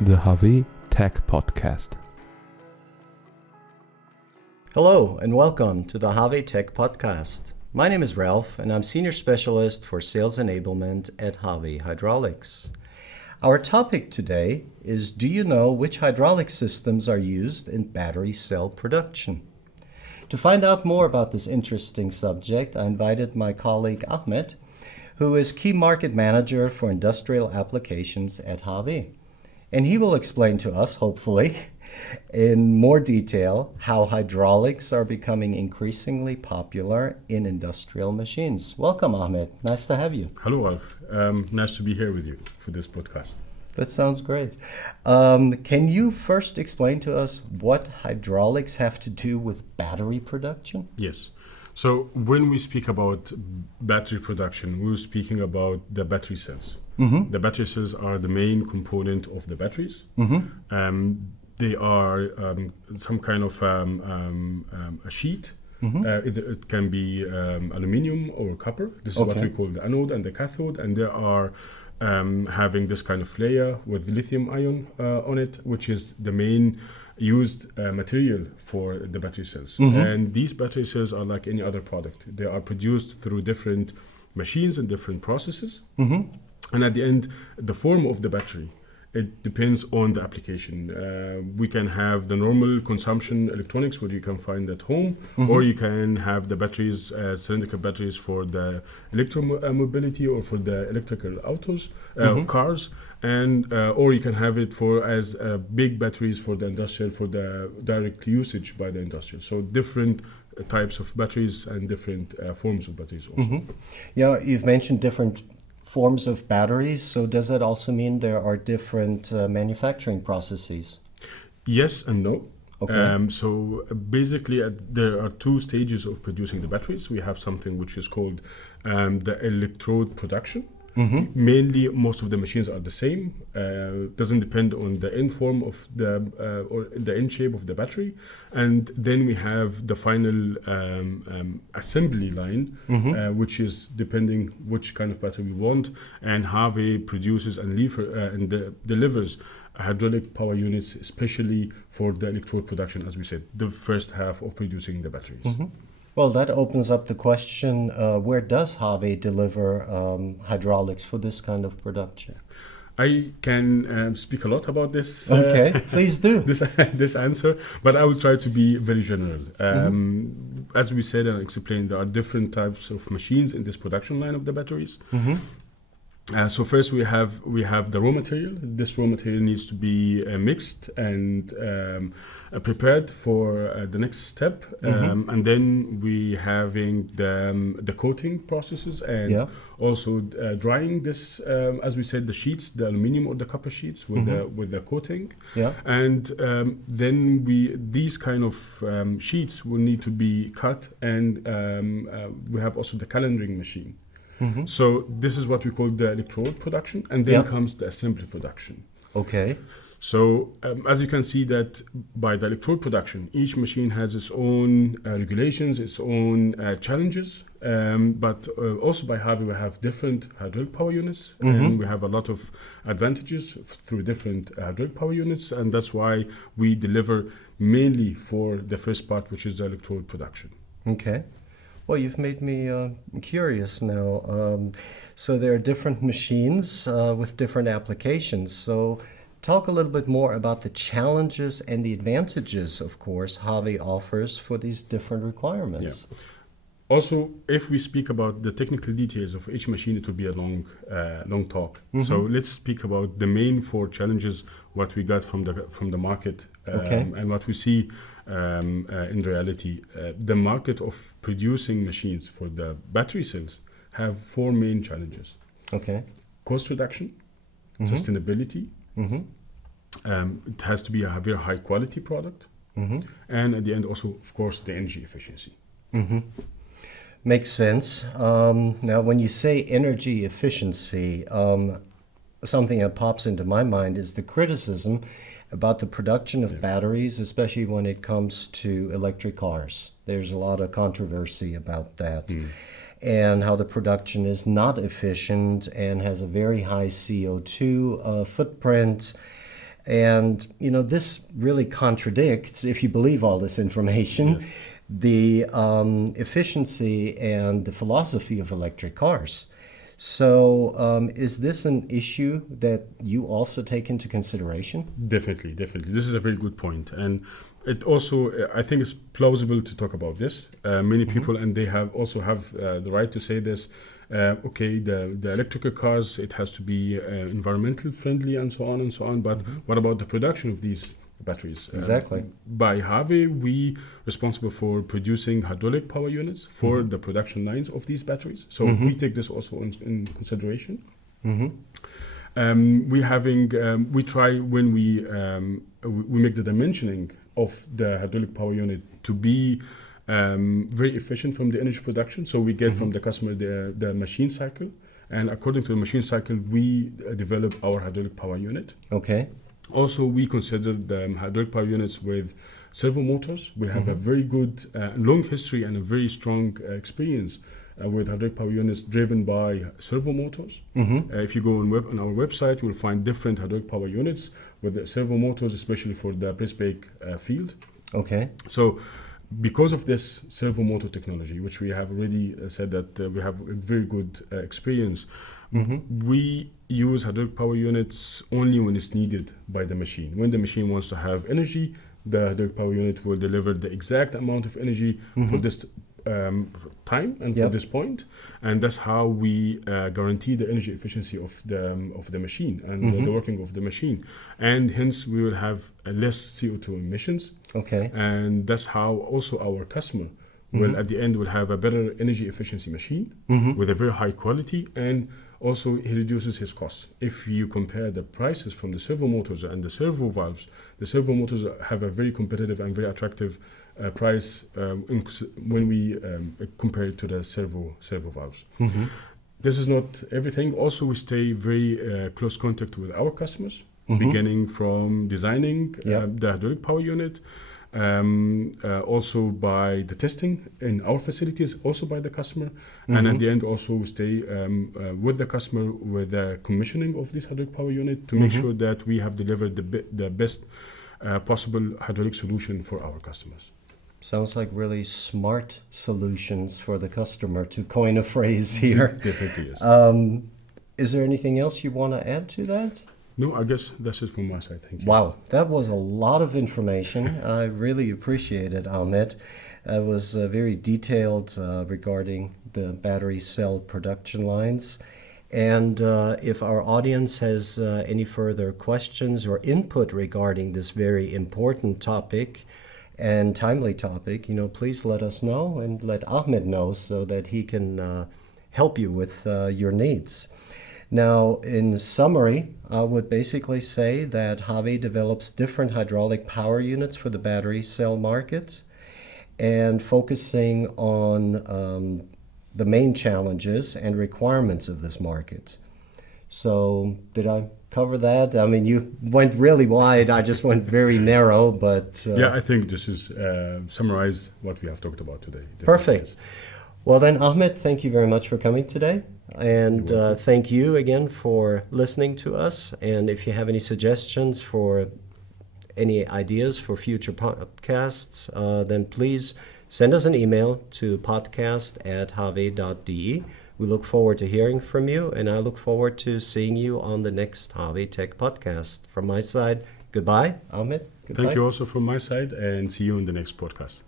the HAWE Tech Podcast. Hello and welcome to the HAWE Tech Podcast. My name is Ralph and I'm Senior Specialist for Sales Enablement at HAWE Hydraulics. Our topic today is, do you know which hydraulic systems are used in battery cell production? To find out more about this interesting subject, I invited my colleague Ahmed, who is Key Market Manager for Industrial Applications at HAWE. And he will explain to us, hopefully, in more detail how hydraulics are becoming increasingly popular in industrial machines. Welcome, Ahmed. Nice to have you. Hello, Ralph. Nice to be here with you for this podcast. That sounds great. Can you first explain to us what hydraulics have to do with battery production? Yes. So when we speak about battery production, we're speaking about the battery cells. Mm-hmm. The battery cells are the main component of the batteries. Mm-hmm. They are some kind of a sheet. Mm-hmm. It can be aluminum or copper. This is what we call the anode and the cathode, and they are having this kind of layer with lithium ion on it, which is the main used material for the battery cells. Mm-hmm. And these battery cells are like any other product. They are produced through different machines and different processes. Mm-hmm. And at the end, the form of the battery, it depends on the application. We can have the normal consumption electronics, what you can find at home, mm-hmm. or you can have the batteries, cylindrical batteries for the electromobility or for the electrical autos, mm-hmm. cars, and or you can have it for as big batteries for the industrial, for the direct usage by the industrial. So different types of batteries and different forms of batteries also. Mm-hmm. Yeah, you've mentioned different forms of batteries, so does that also mean there are different manufacturing processes? Yes and no. Okay. So basically there are two stages of producing the batteries. We have something which is called the electrode production. Mm-hmm. Mainly, most of the machines are the same. Doesn't depend on the end form of the or the end shape of the battery. And then we have the final assembly line, mm-hmm. Which is depending which kind of battery we want. And HAWE produces and delivers hydraulic power units, especially for the electrode production, as we said, the first half of producing the batteries. Mm-hmm. Well, that opens up the question, where does HAWE deliver hydraulics for this kind of production? I can speak a lot about this. Okay, please do. This answer, but I will try to be very general. Mm-hmm. As we said and explained, there are different types of machines in this production line of the batteries. Mm-hmm. So first we have the raw material. This raw material needs to be mixed and prepared for the next step, mm-hmm. And then we having the coating processes and also drying this, as we said, the sheets, the aluminum or the copper sheets with mm-hmm. the coating, and then these kind of sheets will need to be cut, and we have also the calendering machine. Mm-hmm. So this is what we call the electrode production, and then comes the assembly production. Okay. So as you can see that by the electrode production, each machine has its own regulations, its own challenges, but also by HAWE we have different hydraulic power units, mm-hmm. and we have a lot of advantages through different hydraulic power units, and that's why we deliver mainly for the first part, which is the electrode production. Okay. Well, you've made me curious now. So there are different machines with different applications. So talk a little bit more about the challenges and the advantages, of course, HAWE offers for these different requirements. Yeah. Also, if we speak about the technical details of each machine, it will be a long talk. Mm-hmm. So let's speak about the main four challenges, what we got from the market, and what we see in reality. The market of producing machines for the battery cells have four main challenges. Okay. Cost reduction, mm-hmm. sustainability. Mm-hmm. It has to be a very high quality product, mm-hmm. and at the end also, of course, the energy efficiency. Mm-hmm. Makes sense. Now, when you say energy efficiency, something that pops into my mind is the criticism about the production of batteries, especially when it comes to electric cars. There's a lot of controversy about that. And how the production is not efficient and has a very high CO2 footprint. And, this really contradicts, if you believe all this information, Yes. the efficiency and the philosophy of electric cars. So is this an issue that you also take into consideration? Definitely. This is a very good point. And it also, I think it's plausible to talk about this. Many people, and they have the right to say this, okay, the electrical cars, it has to be environmental friendly and so on. But what about the production of these batteries? Exactly. By HAWE, we responsible for producing hydraulic power units for the production lines of these batteries. So we take this also in consideration. We try when we make the dimensioning of the hydraulic power unit to be very efficient from the energy production. So we get from the customer the machine cycle, and according to the machine cycle, we develop our hydraulic power unit. Okay. Also, we consider the hydraulic power units with servo motors. We have a very good, long history and a very strong experience with hydraulic power units driven by servo motors. If you go on our website, you'll find different hydraulic power units with the servo motors, especially for the press brake field. Okay. So, because of this servo motor technology, which we have already said that we have a very good experience, we use hydraulic power units only when it's needed by the machine. When the machine wants to have energy, the hydraulic power unit will deliver the exact amount of energy for this time and for this point, and that's how we guarantee the energy efficiency of the machine and the working of the machine, and hence we will have less CO2 emissions. Okay. And that's how also our customer will at the end will have a better energy efficiency machine with a very high quality, and also he reduces his costs. If you compare the prices from the servo motors and the servo valves, the servo motors have a very competitive and very attractive price when we compare it to the servo valves. This is not everything. Also, we stay very close contact with our customers, beginning from designing the hydraulic power unit, also by the testing in our facilities, also by the customer, and at the end also we stay with the customer with the commissioning of this hydraulic power unit to make sure that we have delivered the best possible hydraulic solution for our customers. Sounds like really smart solutions for the customer, to coin a phrase here. Definitely, yes. Is there anything else you want to add to that? No, I guess that's it from my side. Thank you. Wow, that was a lot of information. I really appreciate it, Ahmed. It was very detailed regarding the battery cell production lines. And if our audience has any further questions or input regarding this very important topic and timely topic, please let us know and let Ahmed know so that he can help you with your needs. Now, in summary, I would basically say that HAWE develops different hydraulic power units for the battery cell markets and focusing on the main challenges and requirements of this market. So, did I cover that? I mean, you went really wide. I just went very narrow, but... yeah, I think this is summarize what we have talked about today. Definitely. Perfect. Well then, Ahmed, thank you very much for coming today. And thank you again for listening to us. And if you have any suggestions for any ideas for future podcasts, then please send us an email to podcast@hawe.de. We look forward to hearing from you, and I look forward to seeing you on the next HAWE Tech Podcast. From my side, goodbye, Ahmed. Goodbye. Thank you also from my side, and see you in the next podcast.